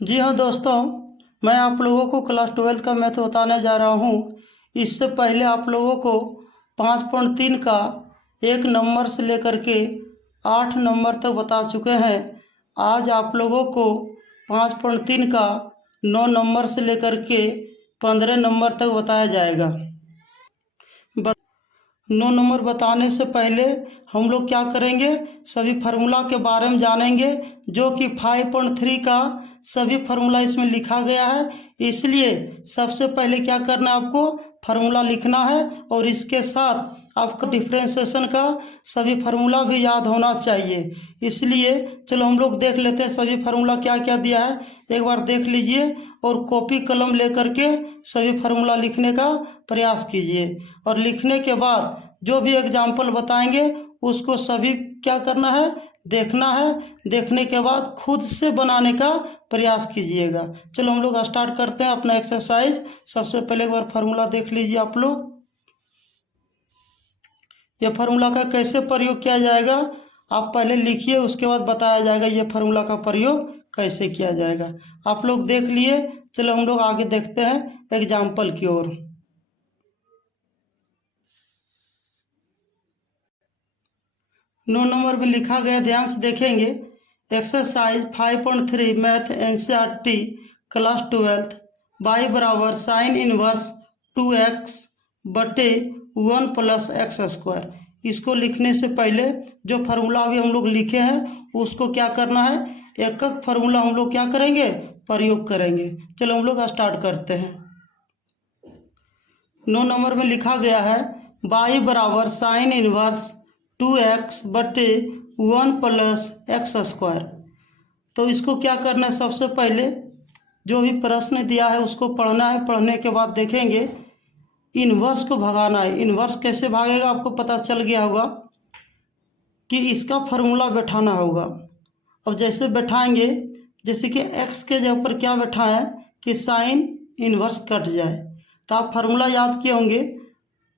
जी हाँ दोस्तों, मैं आप लोगों को क्लास 12 का मैथ बताने जा रहा हूँ। इससे पहले आप लोगों को 5.3 का 1 नंबर से लेकर के 8 नंबर तक बता चुके हैं। आज आप लोगों को 5.3 का 9 नंबर से लेकर के 15 नंबर तक बताया जाएगा। 9 नंबर बताने से पहले हम लोग क्या करेंगे, सभी फार्मूला के बारे में जानेंगे, जो कि 5.3 का सभी फार्मूला इसमें लिखा गया है। इसलिए सबसे पहले क्या करना है, आपको फार्मूला लिखना है और इसके साथ आपको डिफरेंशिएशन का सभी फार्मूला भी याद होना चाहिए। इसलिए चलो हम लोग देख लेते हैं सभी फार्मूला क्या क्या दिया है। एक बार देख लीजिए और कॉपी कलम लेकर के सभी फार्मूला लिखने का प्रयास कीजिए। और लिखने के बाद जो भी एग्जाम्पल बताएंगे उसको सभी क्या करना है, देखना है। देखने के बाद खुद से बनाने का प्रयास कीजिएगा। चलो हम लोग स्टार्ट करते हैं अपना एक्सरसाइज। सबसे पहले एक बार फार्मूला देख लीजिए आप लोग। यह फार्मूला का कैसे प्रयोग किया जाएगा आप पहले लिखिए, उसके बाद बताया जाएगा ये फार्मूला का प्रयोग कैसे किया जाएगा। आप लोग देख लिए, चलो हम लोग आगे देखते हैं एग्जाम्पल की ओर। 9 नंबर में लिखा गया, ध्यान से देखेंगे। Exercise 5.3 math NCERT class 12 y बराबर साइन इनवर्स 2x बटे 1 प्लस एक्स स्क्वायर। इसको लिखने से पहले जो फार्मूला अभी हम लोग लिखे हैं उसको क्या करना है, एक एक फार्मूला हम लोग क्या करेंगे, प्रयोग करेंगे। चलो हम लोग स्टार्ट करते हैं। 9 नंबर में लिखा गया है y बराबर साइन इनवर्स 2x बटे 1 प्लस एक्स स्क्वायर। तो इसको क्या करना है, सबसे पहले जो भी प्रश्न दिया है उसको पढ़ना है। पढ़ने के बाद देखेंगे इन्वर्स को भगाना है। इन्वर्स कैसे भागेगा आपको पता चल गया होगा कि इसका फार्मूला बैठाना होगा। अब जैसे बैठाएंगे, जैसे कि x के जगह पर क्या बैठाएं कि साइन इन्वर्स कट जाए, तो आप फार्मूला याद किए होंगे।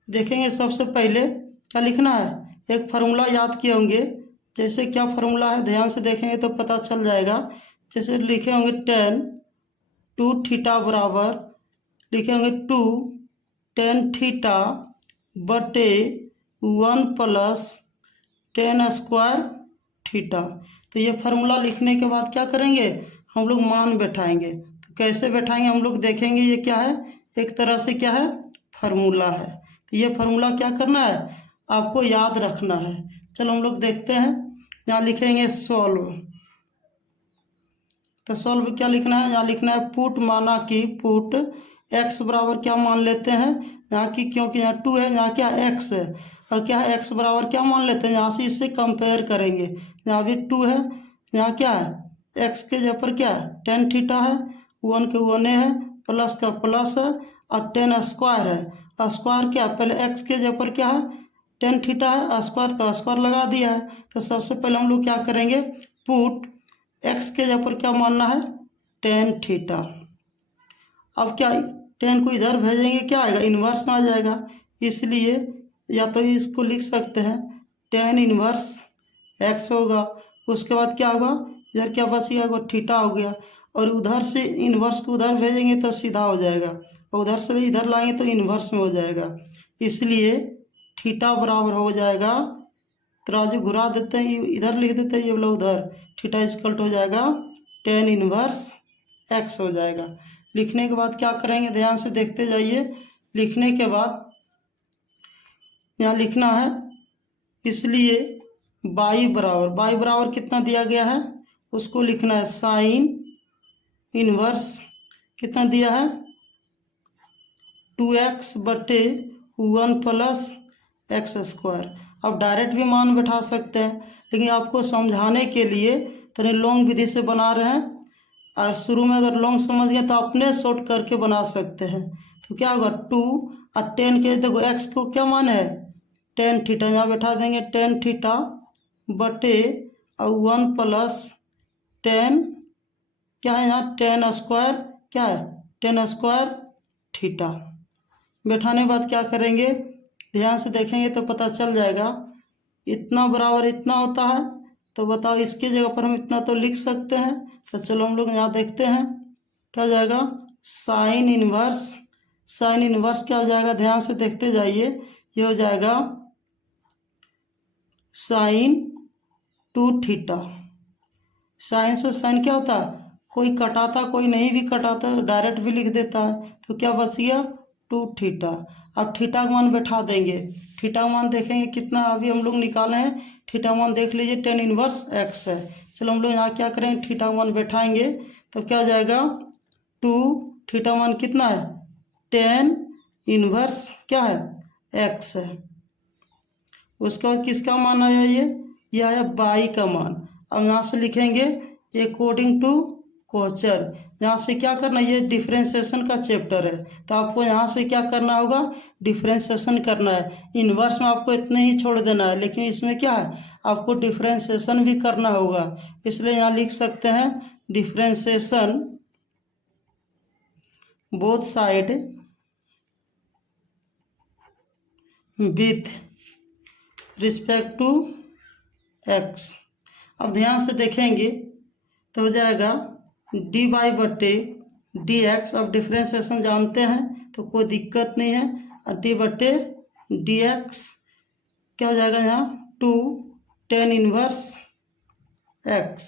देखेंगे सबसे पहले क्या लिखना है, एक फार्मूला याद किए होंगे। जैसे क्या फार्मूला है, ध्यान से देखेंगे तो पता चल जाएगा। जैसे लिखे होंगे 10 2 थीटा बराबर लिखे होंगे 2 10 थीटा बटे 1 प्लस 10 स्क्वायर थीटा। तो ये फार्मूला लिखने के बाद क्या करेंगे, हम लोग मान बैठाएंगे। तो कैसे बैठाएंगे हम लोग देखेंगे। ये क्या है, एक तरह से क्या है, फार्मूला है। तो ये फार्मूला क्या करना है, आपको याद रखना है। चलो हम लोग देखते हैं। यहाँ लिखेंगे सॉल्व। तो सॉल्व क्या लिखना है, यहाँ लिखना है पुट, माना कि पुट x बराबर क्या मान लेते हैं यहाँ की, क्योंकि यहाँ 2 है, यहाँ क्या x है, और क्या है x बराबर क्या मान लेते हैं, यहाँ से इससे कंपेयर करेंगे। यहाँ भी 2 है, यहाँ क्या है x के जगह पर क्या है 10 थीटा है, 1 के 1 है, प्लस का प्लस है, और 10 स्क्वायर है। स्क्वायर क्या है, पहले x के जगह पर क्या है 10 थीटा है, स्क्वायर का स्क्वायर लगा दिया है। तो सबसे पहले हम लोग क्या करेंगे, पुट x के जगह पर क्या मानना है 10 थीटा। अब क्या 10 को इधर भेजेंगे, क्या आएगा, इन्वर्स में आ जाएगा। इसलिए या तो इसको लिख सकते हैं 10 इन्वर्स x होगा। उसके बाद क्या होगा, इधर क्या बच गया, वो थीटा हो गया। और उधर से इन्वर्स को उधर भेजेंगे तो सीधा हो जाएगा, और उधर से इधर लाएंगे तो इन्वर्स में हो जाएगा। इसलिए थीटा बराबर हो जाएगा, तराजू घुरा देते हैं, इधर लिख देते हैं, ये वाला उधर, थीटा इक्वल हो जाएगा 10 इनवर्स x हो जाएगा। लिखने के बाद क्या करेंगे, ध्यान से देखते जाइए। लिखने के बाद यहाँ लिखना है, इसलिए y बराबर कितना दिया गया है उसको लिखना है साइन इनवर्स कितना दिया है 2x बटे 1 प्लस एक्स स्क्वायर। अब डायरेक्ट भी मान बैठा सकते हैं, लेकिन आपको समझाने के लिए तनी लॉन्ग विधि से बना रहे हैं। और शुरू में अगर लॉन्ग समझ गए तो अपने शॉर्ट करके बना सकते हैं। तो क्या होगा 2 और 10 के, देखो x को क्या मान है 10 थीटा, यहाँ बैठा देंगे 10 थीटा बटे और 1 प्लस 10 क्या है यहाँ 10 स्क्वायर, क्या है 10 स्क्वायर थीटा। बैठाने के बाद क्या करेंगे, ध्यान से देखेंगे तो पता चल जाएगा। इतना बराबर इतना होता है, तो बताओ इसके जगह पर हम इतना तो लिख सकते हैं। तो चलो हम लोग यहाँ देखते हैं क्या हो जाएगा। साइन इनवर्स क्या हो जाएगा, ध्यान से देखते जाइए। ये हो जाएगा साइन 2 थीटा। साइन से साइन क्या होता है, कोई कटाता कोई नहीं भी कटाता, डायरेक्ट भी लिख देता है। तो क्या बच गया 2 थीटा। अब थीटा का मान बैठा देंगे। थीटा का मान देखेंगे कितना अभी हम लोग निकाले हैं। थीटा का मान देख लीजिए tan इनवर्स x है। चलो हम लोग यहाँ क्या करें, थीटा का मान बैठाएंगे। तो क्या हो जाएगा 2 थीटा का मान कितना है tan इनवर्स क्या है x है। उसके बाद किसका मान आया, ये आया बाई का मान। अब यहाँ से लिखेंगे अकॉर्डिंग टू कोचर। यहाँ से क्या करना, ये डिफ्रेंशिएशन का चैप्टर है, तो आपको यहाँ से क्या करना होगा, डिफ्रेंशिएशन करना है। इन्वर्स में आपको इतने ही छोड़ देना है, लेकिन इसमें क्या है, आपको डिफ्रेंशिएशन भी करना होगा। इसलिए यहाँ लिख सकते हैं differentiation both side with respect to x। अब ध्यान से देखेंगे तो हो जाएगा dy बटे dx। अब डिफ्रेंशिएशन जानते हैं तो कोई दिक्कत नहीं है। और d बटे dx क्या हो जाएगा यहाँ 2 tan इनवर्स x।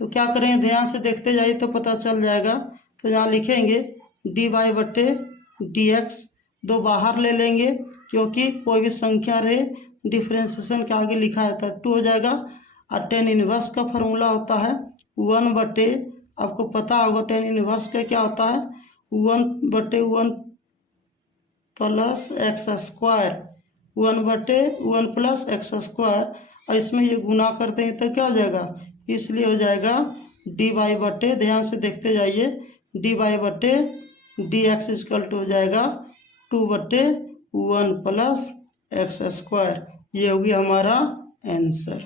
तो क्या करेंगे, ध्यान से देखते जाइए तो पता चल जाएगा। तो यहाँ लिखेंगे dy बटे dx, 2 बाहर ले लेंगे क्योंकि कोई भी संख्या रहे डिफ्रेंशिएशन के आगे लिखा जाता है 2 हो जाएगा। और tan इनवर्स का फॉर्मूला होता है 1 बटे, आपको पता होगा tan इनवर्स का क्या होता है 1/1 plus x square, 1/1 plus x square. और इसमें ये गुना करते हैं तो क्या हो जाएगा, इसलिए हो जाएगा dy बटे, ध्यान से देखते जाइए, dy बटे dx इक्वल टू हो जाएगा 2/1 प्लस एक्स स्क्वायर। ये होगी हमारा आंसर।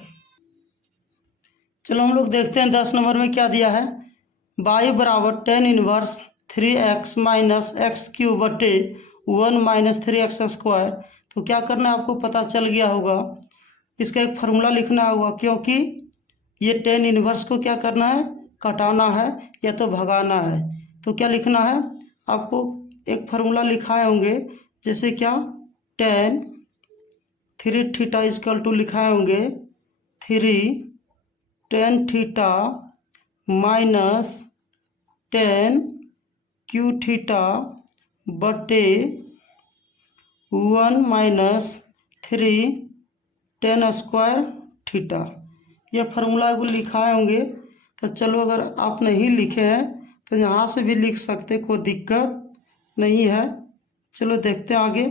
चलो हम लोग देखते हैं 10 नंबर में क्या दिया है। y बराबर tan inverse 3x minus x cube बटे 1 माइनस 3x स्क्वायर। तो क्या करना है, आपको पता चल गया होगा। इसका एक फार्मूला लिखना होगा, क्योंकि ये tan इनवर्स को क्या करना है, कटाना है या तो भगाना है। तो क्या लिखना है, आपको एक फार्मूला लिखाए होंगे, जैसे क्या tan 3 थीटा इक्वल टू लिखाए होंगे 3 tan theta minus tan Q theta बटे 1 माइनस 3 tan स्क्वायर थीटा। यह फार्मूला को लिखाए होंगे। तो चलो अगर आप नहीं लिखे हैं तो यहाँ से भी लिख सकते, कोई दिक्कत नहीं है। चलो देखते हैं आगे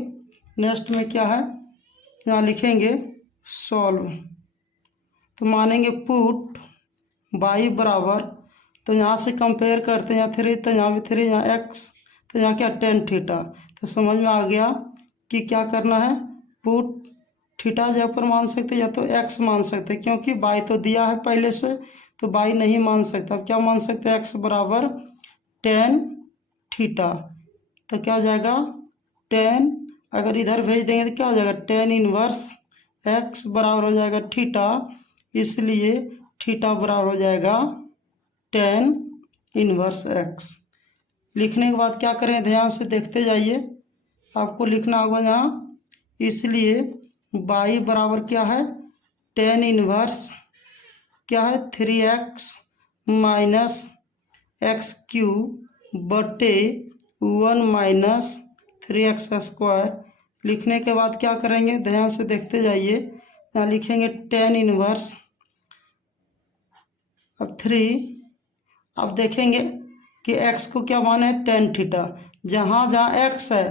नेक्स्ट में क्या है। यहाँ लिखेंगे सॉल्व, तो मानेंगे पुट y बराबर, तो यहाँ से कंपेयर करते हैं, यहाँ 3 तो यहाँ भी 3, यहाँ x, तो यहाँ क्या tan थीटा। तो समझ में आ गया कि क्या करना है, पुट थीटा जहाँ पर मान सकते या तो x मान सकते, क्योंकि y तो दिया है पहले से, तो y नहीं मान सकता। अब क्या मान सकते हैं, x बराबर tan थीटा। तो क्या हो जाएगा tan, अगर इधर भेज देंगे तो क्या हो जाएगा tan इनवर्स x बराबर हो जाएगा थीटा, इसलिए थीटा बराबर हो जाएगा tan इनवर्स x। लिखने के बाद क्या करें, ध्यान से देखते जाइए, आपको लिखना होगा यहाँ, इसलिए y बराबर क्या है tan इनवर्स क्या है 3x माइनस एक्स क्यूब बटे 1 माइनस 3x स्क्वायर। लिखने के बाद क्या करेंगे, ध्यान से देखते जाइए, यहाँ लिखेंगे tan इनवर्स अब 3। अब देखेंगे कि x को क्या माना है tan थीटा, जहाँ जहाँ x है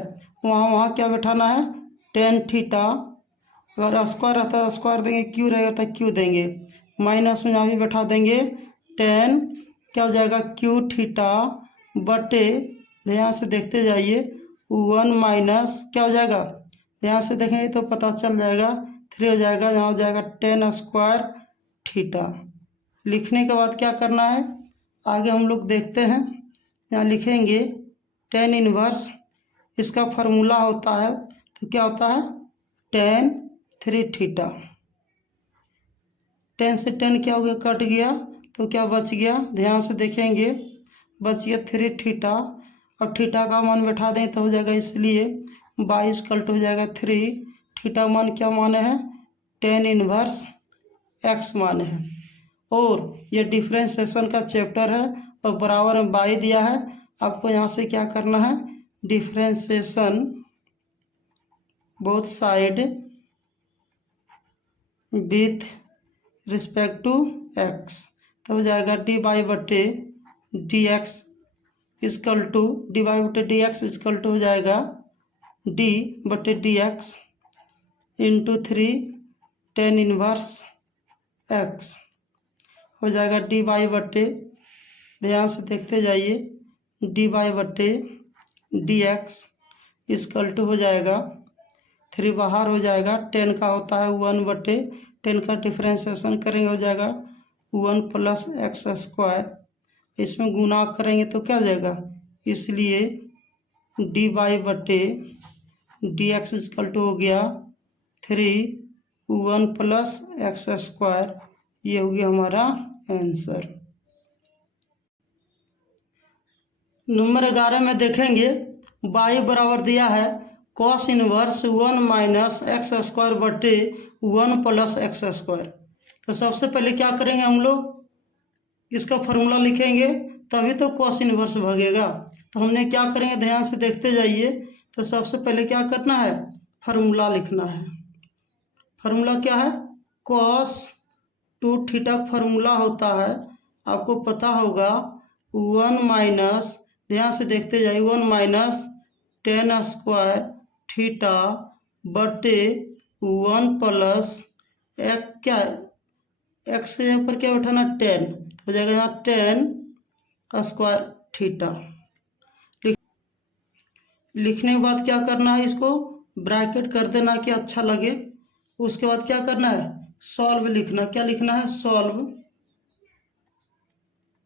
वहाँ वहाँ क्या बैठाना है tan थीटा। अगर स्क्वायर रहता है स्क्वायर देंगे, क्यू रहेगा तो क्यू देंगे, माइनस में यहाँ भी बैठा देंगे tan क्या हो जाएगा क्यू थीटा बटे, ध्यान से देखते जाइए 1 माइनस क्या हो जाएगा, ध्यान से देखेंगे तो पता चल जाएगा 3 हो जाएगा, यहाँ हो जाएगा tan स्क्वायर थीटा। लिखने के बाद क्या करना है, आगे हम लोग देखते हैं। यहाँ लिखेंगे tan इनवर्स, इसका फार्मूला होता है, तो क्या होता है tan 3 थीटा। 10 से 10 क्या हो गया, कट गया, तो क्या बच गया, ध्यान से देखेंगे, बच गया 3 थीटा। और थीटा का मान बैठा दें तो हो जाएगा, इसलिए 22 कल्ट हो जाएगा 3। थीटा मान क्या माने हैं, 10 इनवर्स x माने हैं। और ये डिफ्रेंशिएशन का चैप्टर है और बराबर में बाई दिया है। आपको यहाँ से क्या करना है, differentiation both side with respect to x, तो हो जाएगा डी बाई बटे d x equal to d y बटे डी एक्स इजकल टू हो जाएगा डी बटे d x into 3 10 inverse x हो जाएगा डी बाई बटे, ध्यान से देखते जाइए, डी बाई बटे डी एक्स इजकल टू हो जाएगा 3 बाहर हो जाएगा, 10 का होता है 1 बटे 10 का डिफ्रेंशिएशन करेंगे हो जाएगा 1 प्लस एक्स स्क्वायर, इसमें गुना करेंगे तो क्या हो जाएगा, इसलिए डी बाई बटे डी एक्स इजकल टू हो गया 3 1 प्लस एक्स स्क्वायर। ये हो गया हमारा आंसर। नंबर 11 में देखेंगे, बाई बराबर दिया है cos inverse 1 minus x square बटे 1 प्लस एक्स स्क्वायर। तो सबसे पहले क्या करेंगे हम लोग, इसका फॉर्मूला लिखेंगे, तभी तो कॉस इनवर्स भागेगा। तो हमने क्या करेंगे, ध्यान से देखते जाइए। तो सबसे पहले क्या करना है, फार्मूला लिखना है। फार्मूला क्या है, कॉस 2 थीटा फार्मूला होता है, आपको पता होगा 1 माइनस, ध्यान से देखते जाइए, 1 माइनस 10 स्क्वायर थीटा बटे 1 प्लस एक क्या, एक्स के यहाँ पर क्या बैठाना 10, हो जाएगा यहाँ 10 स्क्वायर थीटा। लिखने के बाद क्या करना है, इसको ब्रैकेट कर देना कि अच्छा लगे। उसके बाद क्या करना है, सॉल्व लिखना। क्या लिखना है, सॉल्व।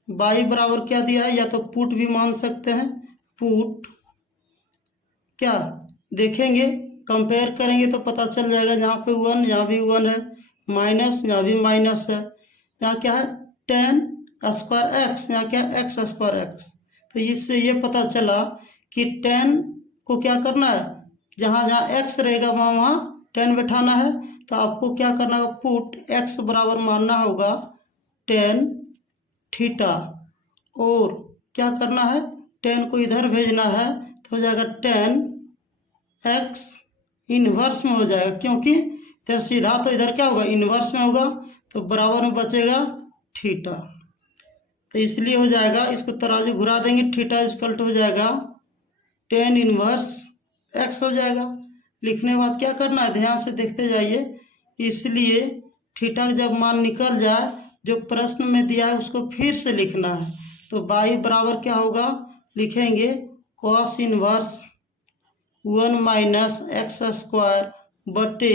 बाई बराबर क्या दिया है, या तो पुट भी मान सकते हैं, पुट क्या देखेंगे, कंपेयर करेंगे तो पता चल जाएगा, जहाँ पे 1 यहाँ भी 1 है, माइनस यहाँ भी माइनस है, यहाँ क्या है 10 स्क्वायर एक्स, यहाँ क्या है एक्स स्क्वायर एक्स। तो इससे ये पता चला कि 10 को क्या करना है, जहाँ जहाँ एक्स रहेगा वहाँ वहाँ 10 बैठाना है। तो आपको क्या करना होगा, पुट एक्स बराबर मानना होगा 10 थीटा, और क्या करना है 10 को इधर भेजना है, तो हो जाएगा 10 एक्स इन्वर्स में हो जाएगा, क्योंकि इधर सीधा तो इधर क्या होगा इन्वर्स में होगा, तो बराबर में बचेगा थीटा। तो इसलिए हो जाएगा, इसको तराजू घुरा देंगे, थीटा इजकल टू हो जाएगा 10 इन्वर्स एक्स हो जाएगा। लिखने के बाद क्या करना है, ध्यान से देखते जाइए, इसलिए थीटा जब मान निकल जाए, जो प्रश्न में दिया है उसको फिर से लिखना है। तो बाई बराबर क्या होगा, लिखेंगे cos inverse 1 minus x square बटे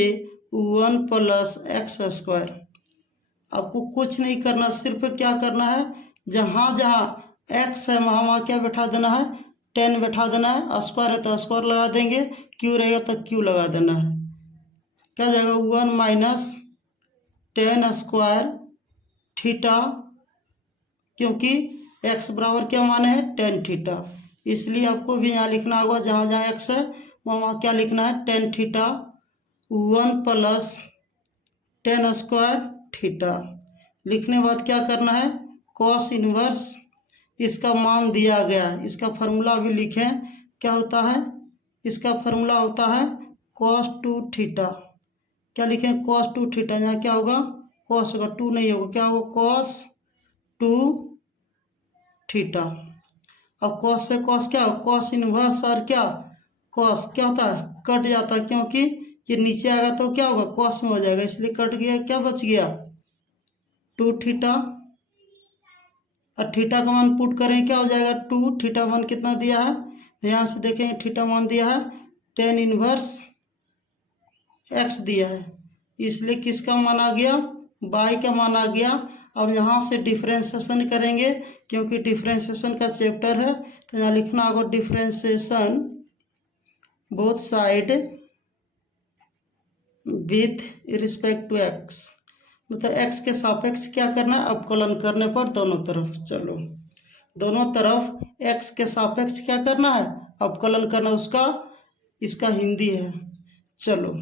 1 प्लस एक्स स्क्वायर। आपको कुछ नहीं करना, सिर्फ क्या करना है, जहाँ जहाँ एक्स है वहाँ वहाँ क्या बैठा देना है, 10 बैठा देना है, स्क्वायर है तो स्क्वायर लगा देंगे, क्यू रहेगा तो क्यू लगा देना है। क्या जाएगा 1 माइनस 10 स्क्वायर थीटा, क्योंकि x बराबर क्या माने हैं 10 थीटा, इसलिए आपको भी यहाँ लिखना होगा, जहाँ जहाँ x है वहाँ वहाँ क्या लिखना है 10 थीटा 1 प्लस 10 स्क्वायर थीटा। लिखने के बाद क्या करना है, कॉस इनवर्स, इसका मान दिया गया है, इसका फार्मूला भी लिखें। क्या होता है, इसका फार्मूला होता है कॉस 2 थीटा। क्या लिखें, कॉस 2 थीटा, यहाँ क्या होगा कॉस होगा, 2 नहीं होगा, क्या होगा कॉस 2 थीटा। अब कॉस से कॉस क्या, कॉस इनवर्स, और क्या कॉस क्या होता है कट जाता है, क्योंकि ये नीचे आएगा तो क्या होगा कॉस में हो जाएगा, इसलिए कट गया, क्या बच गया 2 थीटा। और थीटा का मान पुट करें, क्या हो जाएगा 2 थीटा मान कितना दिया है, ध्यान से देखें, थीटा मान दिया है 10 इनवर्स एक्स दिया है, इसलिए किसका मान आ गया, बाई का मान आ गया। अब यहाँ से डिफ्रेंशिएशन करेंगे, क्योंकि डिफ्रेंशिएशन का चैप्टर है, तो यहाँ लिखना होगा differentiation both side with respect to x. मतलब x के सापेक्ष क्या करना है, अवकलन करने पर दोनों तरफ। चलो दोनों तरफ x के सापेक्ष क्या करना है, अवकलन करना, उसका इसका हिंदी है। चलो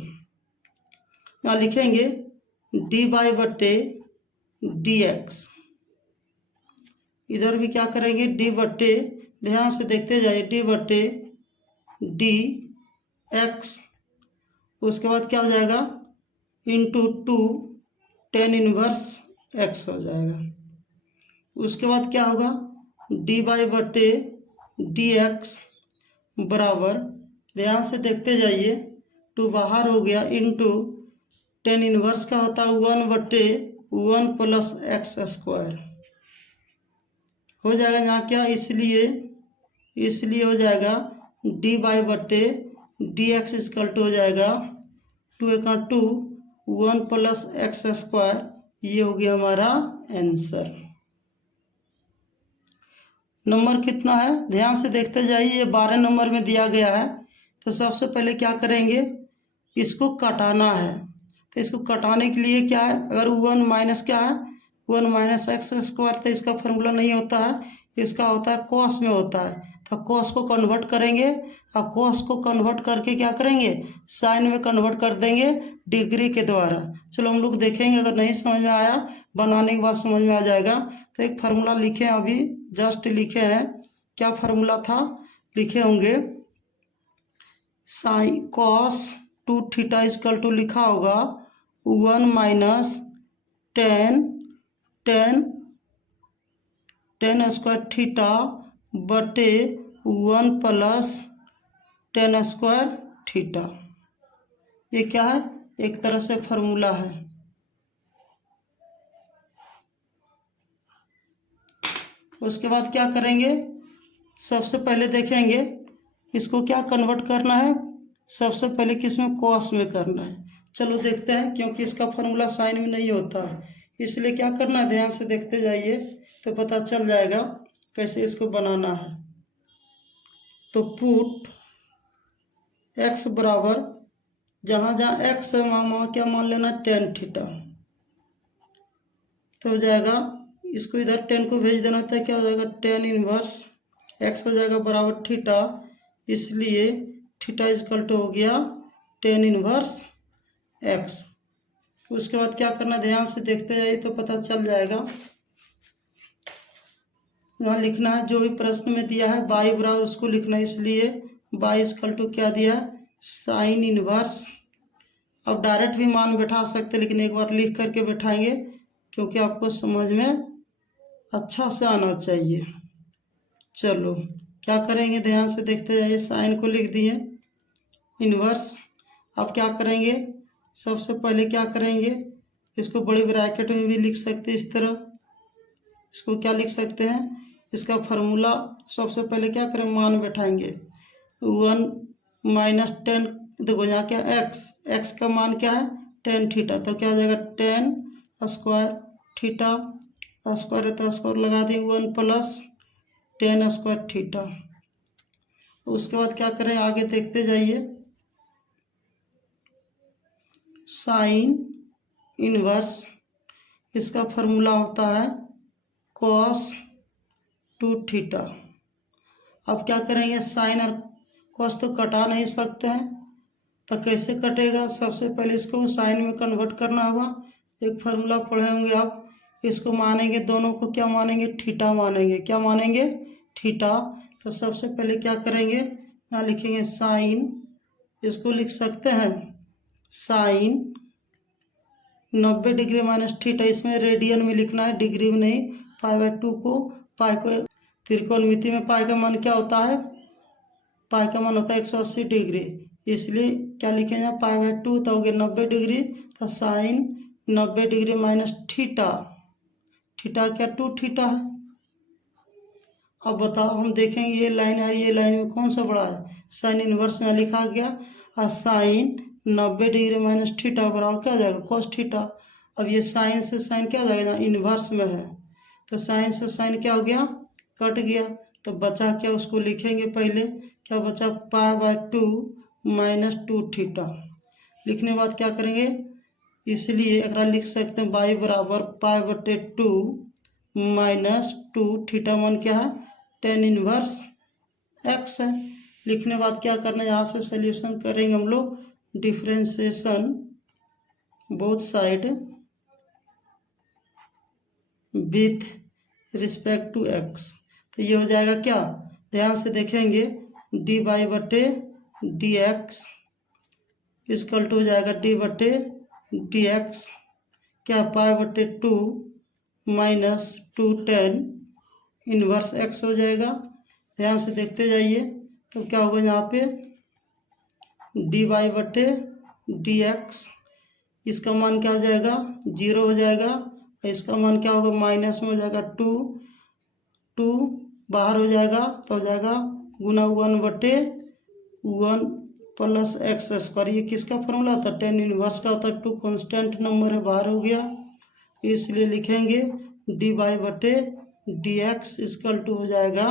यहाँ लिखेंगे dy बटे dx, इधर भी क्या करेंगे d बटे, ध्यान से देखते जाइए, d बटे dx, उसके बाद क्या हो जाएगा इंटू 2 tan इनवर्स x हो जाएगा। उसके बाद क्या होगा dy बटे dx बराबर, ध्यान से देखते जाइए, 2 बाहर हो गया, इंटू tan इनवर्स का होता है 1 बटे 1 प्लस एक्स स्क्वायर हो जाएगा यहाँ क्या, इसलिए हो जाएगा dy बटे dx इक्वल टू हो जाएगा 2 का 2 1 प्लस एक्स स्क्वायर। ये हो गया हमारा आंसर। नंबर कितना है, ध्यान से देखते जाइए, ये 12 नंबर में दिया गया है। तो सबसे पहले क्या करेंगे, इसको कटाना है। तो इसको कटाने के लिए क्या है, अगर 1 माइनस क्या है 1 माइनस एक्स स्क्वायर, तो इसका फॉर्मूला नहीं होता है, इसका होता है कॉस में होता है। तो कॉस को कन्वर्ट करेंगे और कॉस को कन्वर्ट करके क्या करेंगे, साइन में कन्वर्ट कर देंगे डिग्री के द्वारा। चलो हम लोग देखेंगे, अगर नहीं समझ में आया बनाने के बाद समझ में आ जाएगा। तो एक फार्मूला लिखे, अभी जस्ट लिखे हैं, क्या फार्मूला था, लिखे होंगे sine cos 2 theta equal to लिखा होगा 1 माइनस टेन स्क्वायर थीटा बटे 1 प्लस टेन स्क्वायर थीटा। ये क्या है, एक तरह से फार्मूला है। उसके बाद क्या करेंगे, सबसे पहले देखेंगे इसको क्या कन्वर्ट करना है, सबसे पहले किस में, कॉस में करना है। चलो देखते हैं, क्योंकि इसका फार्मूला साइन में नहीं होता है, इसलिए क्या करना है, ध्यान से देखते जाइए तो पता चल जाएगा कैसे इसको बनाना है। तो पुट x बराबर, जहाँ जहाँ x है वहाँ क्या मान लेना, टेन थीटा। तो हो जाएगा, इसको इधर 10 को भेज देना था, क्या हो जाएगा टेन इनवर्स x हो जाएगा बराबर थीटा, इसलिए थीटा इक्वल टू हो गया टेन इनवर्स x। उसके बाद क्या करना, ध्यान से देखते जाइए तो पता चल जाएगा। यहाँ लिखना है जो भी प्रश्न में दिया है बाई बराबर उसको लिखना है, इसलिए बाई इक्वल टू क्या दिया है, साइन इनवर्स। अब डायरेक्ट भी मान बैठा सकते, लेकिन एक बार लिख करके बैठाएंगे, क्योंकि आपको समझ में अच्छा से आना चाहिए। चलो क्या करेंगे, ध्यान से देखते जाइए, साइन को लिख दिए, इनवर्स। अब क्या करेंगे, सबसे पहले क्या करेंगे, इसको बड़ी ब्रैकेट में भी लिख सकते हैं, इस तरह इसको क्या लिख सकते हैं, इसका फार्मूला सबसे पहले क्या करें, मान बैठाएंगे 1 माइनस टेन, देखो यहाँ क्या x का मान क्या है टेन थीटा, तो क्या हो जाएगा टेन स्क्वायर थीटा, स्क्वायर है तो स्क्वायर लगा देंगे 1 प्लस टेन स्क्वायर थीटा। उसके बाद क्या करें, आगे देखते जाइए, साइन इनवर्स, इसका फार्मूला होता है कॉस 2 थीटा। अब क्या करेंगे, साइन और कॉस तो कटा नहीं सकते हैं, तो कैसे कटेगा, सबसे पहले इसको साइन में कन्वर्ट करना होगा। एक फार्मूला पढ़े होंगे आप, इसको मानेंगे, दोनों को क्या मानेंगे, थीटा मानेंगे, क्या मानेंगे, थीटा। तो सबसे पहले क्या करेंगे, यहाँ लिखेंगे साइन, इसको लिख सकते हैं साइन 90 डिग्री माइनस थीटा, इसमें रेडियन में लिखना है, डिग्री में नहीं। π/2 को, पाई को त्रिकोणमिति में पाई का मान क्या होता है, पाई का मान होता है 180 डिग्री, इसलिए क्या लिखें यहाँ π/2, तो हो गया 90 डिग्री। तो sine 90 degree minus theta, theta क्या 2 थीटा है। अब बताओ, हम देखेंगे ये लाइन है, ये लाइन में कौन सा बड़ा है, साइन इनवर्स यहाँ लिखा गया, और साइन 90 डिग्री माइनस थीटा बराबर क्या हो जाएगा, कॉस थीटा। अब ये साइन से साइन क्या हो जाएगा, यहाँ इनवर्स में है, तो साइन से साइन क्या हो गया, कट गया। तो बचा क्या, उसको लिखेंगे पहले, क्या बचा π/2 माइनस 2 थीटा। लिखने के बाद क्या करेंगे, इसलिए एकरा लिख सकते हैं y बराबर पाई बटे 2 माइनस 2 थीटा मान क्या है tan इनवर्स x है। लिखने बाद क्या करना है, यहाँ से सॉल्यूशन करेंगे हम लोग, differentiation both side with respect to x। तो ये हो जाएगा क्या, ध्यान से देखेंगे, डी वाई बटे डी एक्स इसकल टू हो जाएगा डी बटे डी एक्स क्या पाई बटे 2 माइनस 2 tan इनवर्स x हो जाएगा। ध्यान से देखते जाइए, तो क्या होगा यहाँ पे डी वाई बटे डी एक्स, इसका मान क्या हो जाएगा 0 हो जाएगा, और इसका मान क्या होगा माइनस में हो जाएगा 2 बाहर हो जाएगा, तो हो जाएगा गुना 1 बटे 1 प्लस एक्स स्क्वायर। ये किसका फॉर्मूला था, tan इनवर्स का होता है। 2 कांस्टेंट नंबर है, बाहर हो गया, इसलिए लिखेंगे डी वाई बटे डी एक्स इसकल टू हो जाएगा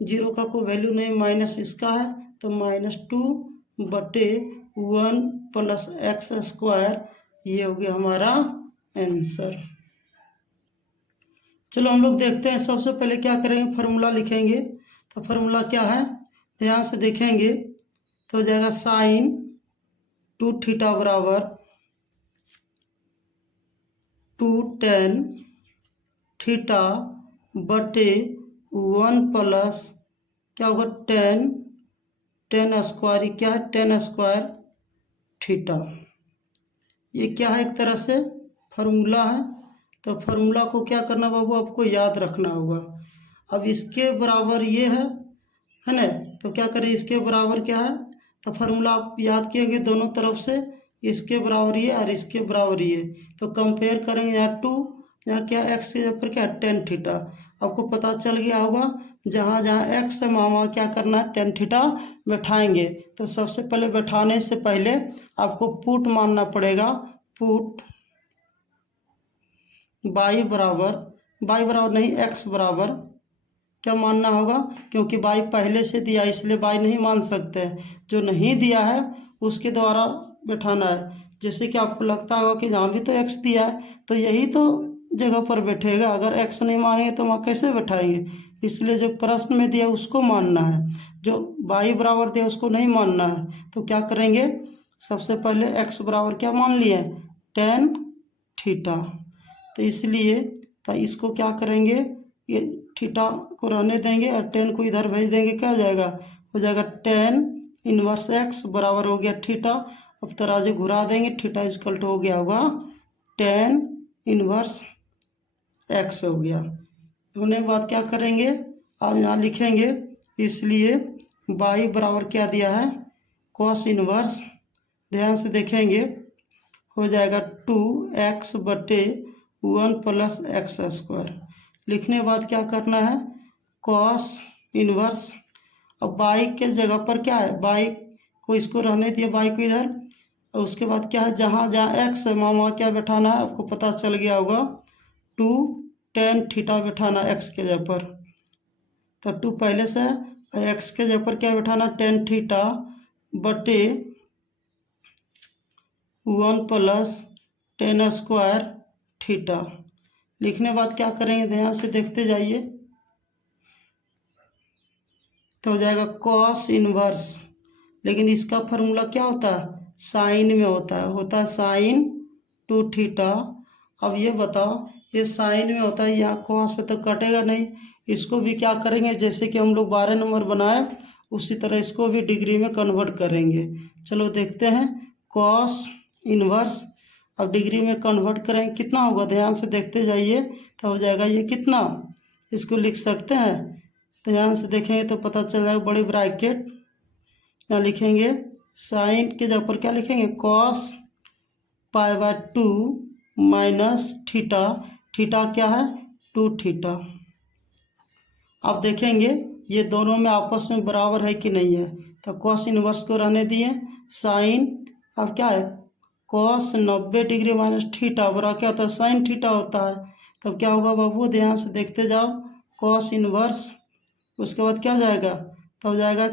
0 का कोई वैल्यू नहीं, माइनस इसका है तो -2 बटे 1 प्लस एक्स स्क्वायर। ये हो गया हमारा आंसर। चलो हम लोग देखते हैं, सबसे पहले क्या करेंगे, फार्मूला लिखेंगे। तो फार्मूला क्या है, ध्यान से देखेंगे, तो हो जाएगा साइन 2 थीटा बराबर 2 tan थीटा बटे 1 प्लस क्या होगा tan स्क्वायर, क्या है tan स्क्वायर थीटा। ये क्या है, एक तरह से फार्मूला है। तो फार्मूला को क्या करना बाबू, आपको याद रखना होगा। अब इसके बराबर ये है ना, तो क्या करें, इसके बराबर क्या है, तो फार्मूला आप याद किएंगे दोनों तरफ से, इसके बराबर ये और इसके बराबर ये, तो कंपेयर करेंगे, यहाँ 2 यहाँ क्या x के जगह पर क्या tan थीटा। आपको पता चल गया होगा, जहाँ जहाँ x है वहाँ क्या करना है, tan थीटा बैठाएंगे। तो सबसे पहले बैठाने से पहले आपको पुट मानना पड़ेगा, पुट y बराबर नहीं x बराबर क्या मानना होगा, क्योंकि y पहले से दिया इसलिए y नहीं मान सकते, जो नहीं दिया है उसके द्वारा बैठाना है। जैसे कि आपको लगता होगा कि जहाँ भी तो x दिया है तो यही तो जगह पर बैठेगा, अगर x नहीं मानेंगे तो वहाँ कैसे बैठाएंगे, इसलिए जो प्रश्न में दिया उसको मानना है, जो y बराबर दिया उसको नहीं मानना है। तो क्या करेंगे, सबसे पहले x बराबर क्या मान लिए tan थीटा, तो इसलिए तो इसको क्या करेंगे, ये थीटा को रहने देंगे और tan को इधर भेज देंगे, क्या हो जाएगा tan इनवर्स x बराबर हो गया थीटा। अब तराजू घुरा देंगे, थीटा इसकल टू हो गया होगा tan इनवर्स x हो गया। होने के बाद क्या करेंगे, आप यहाँ लिखेंगे, इसलिए y बराबर क्या दिया है cos इनवर्स, ध्यान से देखेंगे, हो जाएगा 2x बटे 1 प्लस एक्स स्क्वायर। लिखने के बाद क्या करना है, cos इनवर्स, अब y के जगह पर क्या है, y को इसको रहने दिए, y को इधर, और उसके बाद क्या है, जहाँ जहाँ x है वहाँ क्या बैठाना है, आपको पता चल गया होगा 2 tan थीटा बैठाना x के जगह पर। तो 2 पहले से है, x के जगह पर क्या बैठाना tan थीटा बटे 1 प्लस tan स्क्वायर थीटा। लिखने बाद क्या करेंगे, ध्यान से देखते जाइए, तो हो जाएगा cos इनवर्स, लेकिन इसका फार्मूला क्या होता है, साइन में होता है साइन 2 थीटा। अब ये बताओ, ये साइन में होता है, यहाँ cos से तो कटेगा नहीं, इसको भी क्या करेंगे, जैसे कि हम लोग 12 नंबर बनाए उसी तरह इसको भी डिग्री में कन्वर्ट करेंगे। चलो देखते हैं, cos इनवर्स अब डिग्री में कन्वर्ट करेंगे, कितना होगा, ध्यान से देखते जाइए, तो हो जाएगा ये कितना, इसको लिख सकते हैं, ध्यान से देखेंगे तो पता चल जाएगा, बड़े ब्रैकेट यहाँ लिखेंगे, साइन के जगह पर क्या लिखेंगे cos π/2 माइनस थीटा, थीटा क्या है 2 थीटा। अब देखेंगे ये दोनों में आपस में बराबर है कि नहीं है, तो cos इनवर्स को रहने दिए, साइन अब क्या है cos 90 डिग्री माइनस थीटा बराबर क्या होता है, साइन थीटा होता है। तब क्या होगा बाबू, ध्यान से देखते जाओ, cos इनवर्स, उसके बाद क्या जाएगा, तब जाएगा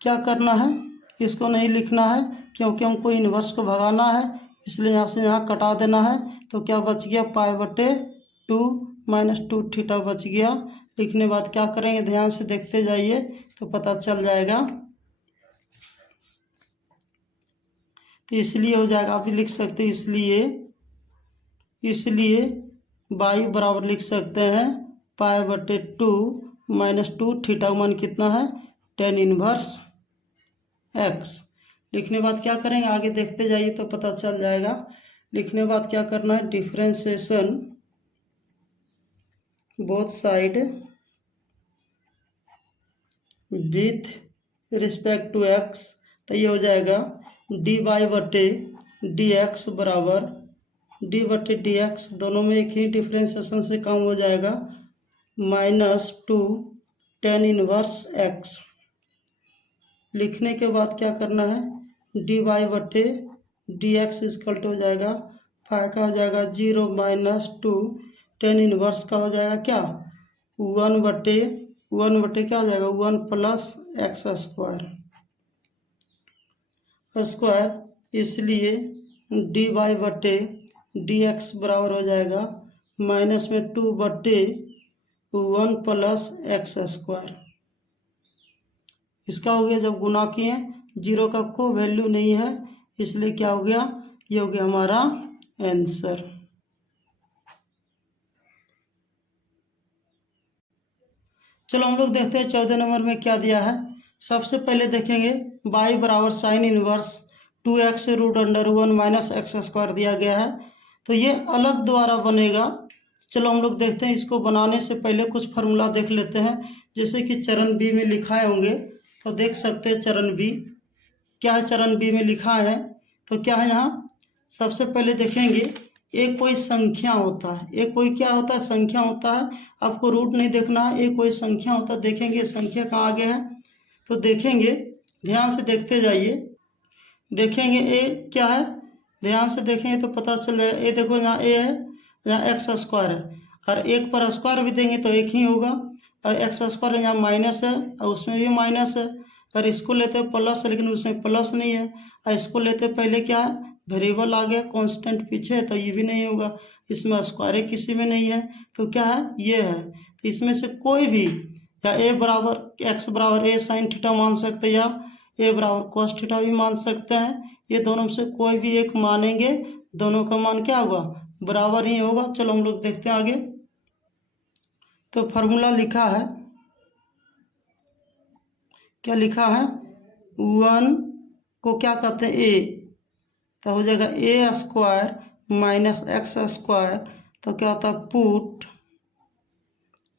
क्या करना है, इसको नहीं लिखना है, क्योंकि हमको इन्वर्स को भगाना है, इसलिए यहाँ से यहाँ कटा देना है। तो क्या बच गया, π/2 - 2 थीटा बच गया। लिखने बाद क्या करेंगे, ध्यान से देखते जाइए तो पता चल जाएगा। तो इसलिए हो जाएगा, आप भी लिख सकते हैं इसलिए y बराबर लिख सकते हैं π/2 - 2 थीटा मान कितना है, tan इनवर्स x। लिखने बाद क्या करेंगे, आगे देखते जाइए तो पता चल जाएगा। लिखने बाद क्या करना है, differentiation both side with respect to x। तो ये हो जाएगा dy/dx बराबर d/dx, दोनों में एक ही डिफरेंशिएशन से काम हो जाएगा, -2 tan इनवर्स x। लिखने के बाद क्या करना है, dy/dx इक्वल टू हो जाएगा, फाइ का हो जाएगा 0 - 2 tan इनवर्स का हो जाएगा क्या, 1/1 क्या हो जाएगा, 1 + x²। इसलिए dy/dx बराबर हो जाएगा माइनस में 2/1 + x²। इसका हो गया, जब गुना किए 0 का कोई वैल्यू नहीं है, इसलिए क्या हो गया, ये हो गया हमारा आंसर। चलो हम लोग देखते हैं 14 नंबर में क्या दिया है। सबसे पहले देखेंगे y बराबर साइन इनवर्स 2x√√1 - x² दिया गया है, तो ये अलग द्वारा बनेगा। चलो हम लोग देखते हैं, इसको बनाने से पहले कुछ फार्मूला देख लेते हैं। जैसे कि चरण बी में लिखाए होंगे तो देख सकते हैं चरण बी क्या है, चरण बी में लिखा है तो क्या है, यहाँ सबसे पहले देखेंगे एक कोई संख्या होता है, एक कोई क्या होता है, संख्या होता है। आपको रूट नहीं देखना है, एक कोई संख्या होता है। देखेंगे संख्या कहाँ आगे है, तो देखेंगे ध्यान से देखते जाइए, देखेंगे ए क्या है, ध्यान से देखेंगे तो पता चल जाएगा। ए देखो यहाँ ए है, यहाँ x² है, और एक पर स्क्वायर भी देंगे तो एक ही होगा, और x² यहाँ माइनस है और उसमें भी माइनस है। और इसको लेते हैं प्लस, लेकिन उसमें प्लस नहीं है। और इसको लेते पहले क्या है, वेरिएबल आ गया, कांस्टेंट पीछे है, तो ये भी नहीं होगा। इसमें स्क्वायर किसी में नहीं है, तो क्या है, ये है। तो इसमें से कोई भी, या a बराबर x बराबर a साइन थीटा मान सकते हैं, या a बराबर कॉस थीटा भी मान सकते हैं। ये दोनों में से कोई भी एक मानेंगे, दोनों का मान क्या होगा, बराबर ही होगा। चलो हम लोग देखते हैं आगे। तो फार्मूला लिखा है, क्या लिखा है, 1 को क्या कहते हैं, a, तो हो जाएगा a² - x²। तो क्या होता है, पुट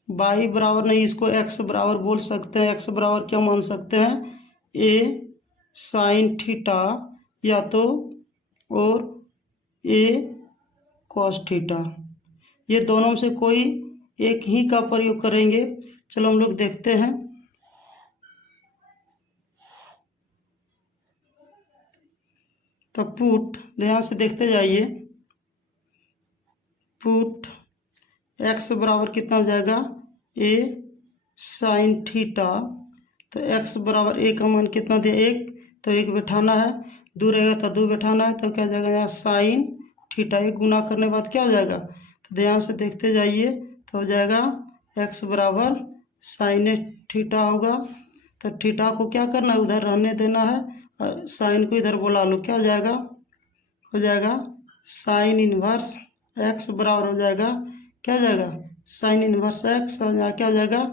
y बराबर नहीं, इसको x बराबर बोल सकते हैं। x बराबर क्या मान सकते हैं, a साइन थीटा, या तो और a कॉस थीटा। ये दोनों में से कोई एक ही का प्रयोग करेंगे। चलो हम लोग देखते हैं। तो पुट, ध्यान से देखते जाइए, पुट x बराबर कितना हो जाएगा, a साइन थीटा। तो x बराबर a का मान कितना दिया, 1, तो 1 बैठाना है, 2 रहेगा तो 2 बैठाना है। तो क्या हो जाएगा, यहाँ साइन थीटा, एक गुना करने के बाद क्या हो जाएगा, तो ध्यान से देखते जाइए, तो हो जाएगा x बराबर साइन थीटा होगा। तो थीटा को क्या करना है, उधर रहने देना है, और साइन को इधर बुला लो, क्या हो जाएगा साइन इनवर्स x बराबर हो जाएगा, क्या हो जाएगा, साइन इनवर्स x, और यहाँ क्या हो जाएगा,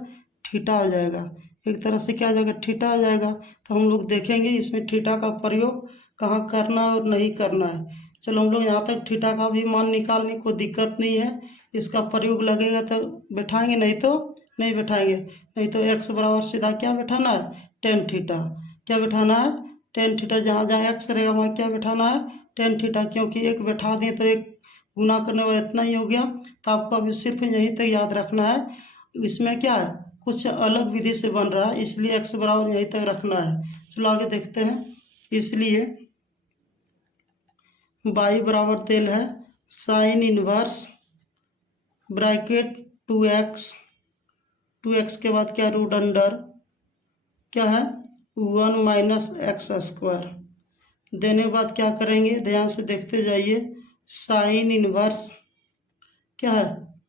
थीटा हो जाएगा। एक तरह से क्या हो जाएगा, थीटा हो जाएगा। तो हम लोग देखेंगे इसमें थीटा का प्रयोग कहाँ करना है और नहीं करना है। चलो हम लोग यहाँ तक थीटा का भी मान निकालने को दिक्कत नहीं है, इसका प्रयोग लगेगा तो बैठाएंगे, नहीं तो नहीं बैठाएंगे। नहीं तो x बराबर सीधा क्या बैठाना है, टेन थीटा। क्या बैठाना है, टेन थीटा। जहाँ जहाँ x रहेगा वहाँ क्या बैठाना है, टेन थीटा, क्योंकि एक बैठा दें तो एक गुना करने वाला इतना ही हो गया। तो आपको अभी सिर्फ यहीं तक याद रखना है। इसमें क्या है, कुछ अलग विधि से बन रहा है, इसलिए x बराबर यहीं तक रखना है। चलो आगे देखते हैं। इसलिए y बराबर तेल है साइन इनवर्स ब्रैकेट 2x के बाद क्या, रूट अंडर क्या है, 1 - x²। देने के बाद क्या करेंगे, ध्यान से देखते जाइए। साइन इनवर्स क्या है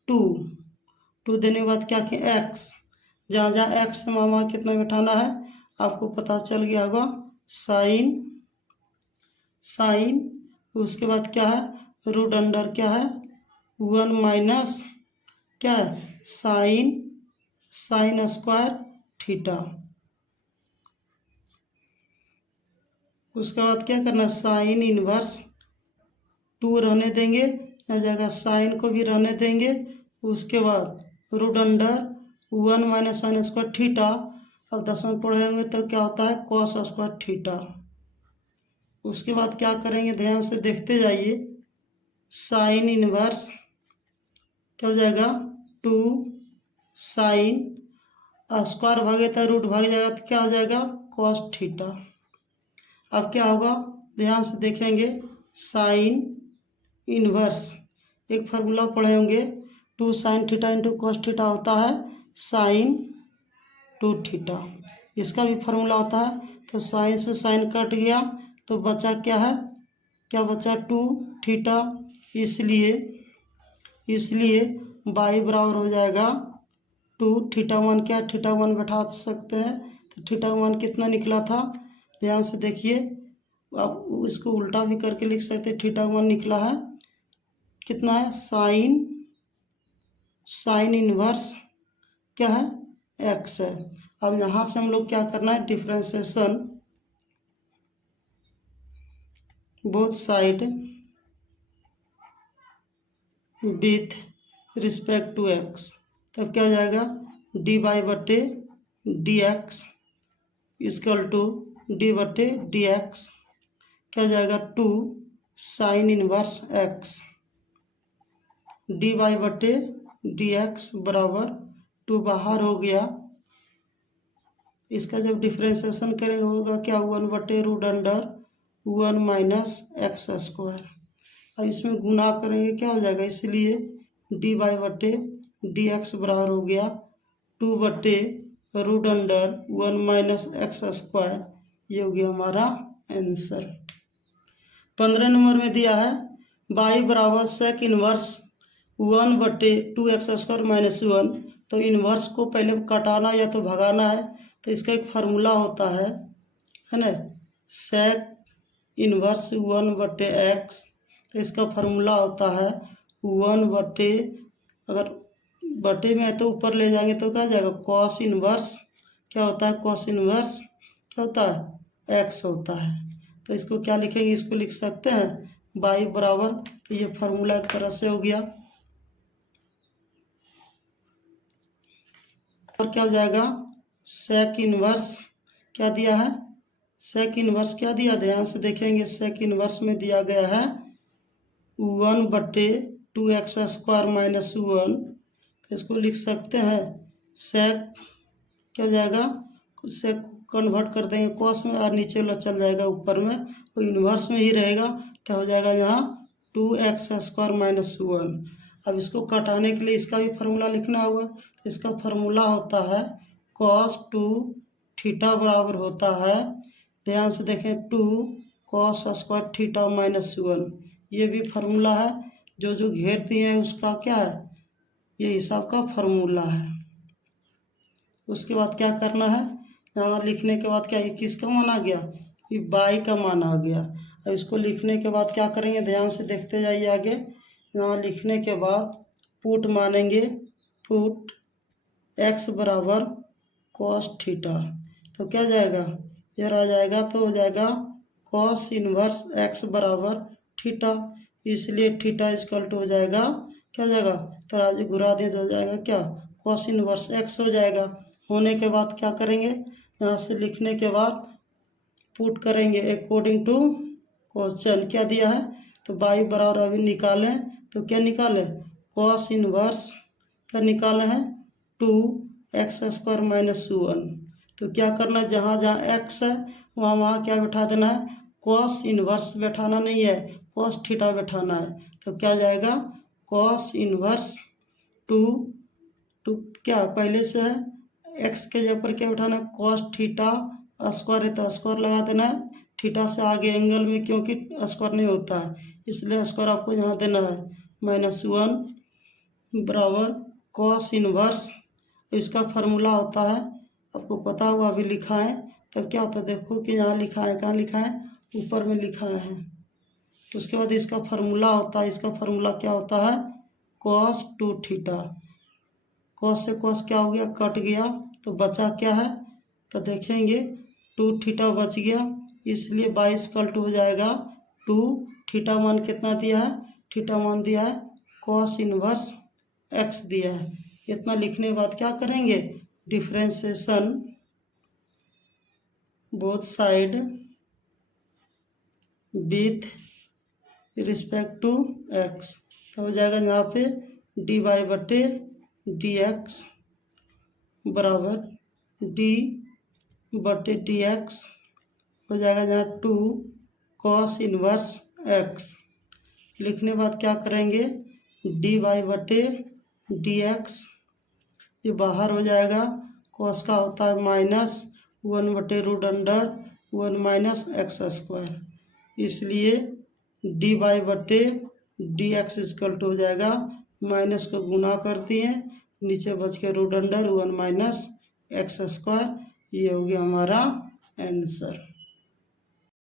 2, 2 देने के बाद क्या किया x, जहाँ जहाँ x है वहाँ कितना बैठाना है आपको पता चल गया होगा। साइन, साइन उसके बाद क्या है रूट अंडर क्या है 1 माइनस क्या है साइन, साइन स्क्वायर थीटा। उसके बाद क्या करना, साइन इनवर्स 2 रहने देंगे, आ जाएगा साइन को भी रहने देंगे। उसके बाद root under 1 minus sine square theta. अब दसवां पढ़ेंगे तो क्या होता है कॉस स्क्वायर थीटा। उसके बाद क्या करेंगे, ध्यान से देखते जाइए। साइन इनवर्स क्या हो जाएगा 2 साइन, स्क्वायर भागे तो रूट भाग जाएगा तो क्या हो जाएगा कॉस थीटा। अब क्या होगा, ध्यान से देखेंगे। साइन इनवर्स एक फार्मूला पढ़े होंगे, 2 sine theta into cos theta होता है साइन 2 थीटा। इसका भी फार्मूला होता है। तो साइन से साइन कट गया तो बचा क्या है, क्या बचा 2 थीटा। इसलिए बाई बराबर हो जाएगा 2 थीटा 1, क्या थीटा 1 बैठा सकते हैं। तो थीटा 1 कितना निकला था, ध्यान से देखिए। आप इसको उल्टा भी करके लिख सकते हैं। थीटा 1 निकला है कितना है साइन, साइन इनवर्स क्या है x है। अब यहाँ से हम लोग क्या करना है, differentiation both side with respect to x। तब क्या हो जाएगा डी वाई बटे d x equal to d बटे डी एक्स क्या हो जाएगा 2 sine inverse x, d y बटे डी एक्स बराबर 2 बाहर हो गया। इसका जब डिफ्रेंसिएशन करेंगे होगा क्या 1 बटे root under 1 minus x square. अब इसमें गुना करेंगे क्या हो जाएगा, इसलिए डी वाई बटे डी एक्स बराबर हो गया 2 बटे root under 1 minus x square. ये हो गया हमारा आंसर। 15 नंबर में दिया है बाई बराबर सेक इनवर्स 1 बटे 2x स्क्वायर माइनस 1। तो इन्वर्स को पहले कटाना या तो भगाना है, तो इसका एक फार्मूला होता है ना, सेक इन्वर्स 1 बटे एक्स। तो इसका फार्मूला होता है 1 बटे, अगर बटे में है तो ऊपर ले जाएंगे तो क्या जाएगा कॉस इन्वर्स क्या होता है, कॉस इन्वर्स क्या होता है एक्स होता है। तो इसको क्या लिखेंगे, इसको लिख सकते हैं बाई बराबर, तो ये फार्मूला एक तरह से हो गया। और क्या हो जाएगा सेक इनवर्स क्या दिया है, सेक इनवर्स क्या दिया, ध्यान से देखेंगे। सेक इनवर्स में दिया गया है 1 बटे 2x स्क्वायर माइनस 1। तो इसको लिख सकते हैं सेक क्या हो जाएगा, सेक कन्वर्ट कर देंगे कॉस में और नीचे वाला चल जाएगा ऊपर में, वो इन्वर्स में ही रहेगा। तो हो जाएगा यहाँ 2x स्क्वायर माइनस 1। अब इसको कटाने के लिए इसका भी फार्मूला लिखना होगा। इसका फार्मूला होता है cos 2 थीटा बराबर होता है, ध्यान से देखें 2 cos स्क्वायर थीटा माइनस 1। ये भी फार्मूला है, जो जो घेर दिए हैं उसका क्या है, ये हिसाब का फार्मूला है। उसके बाद क्या करना है, यहाँ लिखने के बाद क्या ये किसका मान आ गया, ये बाई का मान आ गया। अब इसको लिखने के बाद क्या करेंगे, ध्यान से देखते जाइए आगे। यहाँ लिखने के बाद पुट मानेंगे, पुट x बराबर cos थीटा। तो क्या जाएगा, इधर आ जाएगा तो हो जाएगा cos इनवर्स x बराबर थीटा। इसलिए थीटा इक्वल टू हो जाएगा क्या हो जाएगा, तराजू घुरा दे तो हो जाएगा क्या cos इनवर्स x हो जाएगा। होने के बाद क्या करेंगे, यहाँ से लिखने के बाद पुट करेंगे अकॉर्डिंग टू क्वेश्चन क्या दिया है। तो बाई बराबर अभी निकालें तो क्या निकाले cos इनवर्स क्या निकाले हैं 2x स्क्वायर माइनस 1। तो क्या करना, जहाँ जहाँ x है वहाँ वहाँ क्या बैठा देना है, cos इनवर्स बैठाना नहीं है, cos थीटा बैठाना है। तो क्या जाएगा cos इनवर्स 2 क्या पहले से है x के जगह पर क्या बैठाना है cos थीटा स्क्वायर है तो स्क्वायर लगा देना है, थीटा से आगे एंगल में क्योंकि स्क्वायर नहीं होता है, इसलिए स्क्वायर आपको यहाँ देना है। -1 बराबर कॉस इनवर्स, इसका फार्मूला होता है, आपको पता हुआ अभी लिखा है। तब क्या होता है, देखो कि यहाँ लिखा है, कहाँ लिखा है, ऊपर में लिखा है। तो उसके बाद इसका फार्मूला होता है, इसका फार्मूला क्या होता है, cos 2 थीटा। कॉस से कॉस क्या हो गया, कट गया, तो बचा क्या है, तो देखेंगे 2 थीटा बच गया, इसलिए 22 हो जाएगा 2 थीटा मान कितना दिया है, थीटा मान दिया है cos इनवर्स x दिया है। इतना लिखने के बाद क्या करेंगे, differentiation both side with respect to x, तो हो जाएगा यहाँ पे dy बटे dx बराबर d बटे dx हो जाएगा यहाँ 2 cos इनवर्स x। लिखने बाद क्या करेंगे, dy बटे dx, ये बाहर हो जाएगा, cos का होता है -1 बटे root under 1 minus x square, इसलिए dy बटे dx इक्वल टू हो जाएगा, माइनस को गुना कर दिए, नीचे बच के root under 1 minus x square. ये हो गया हमारा आंसर।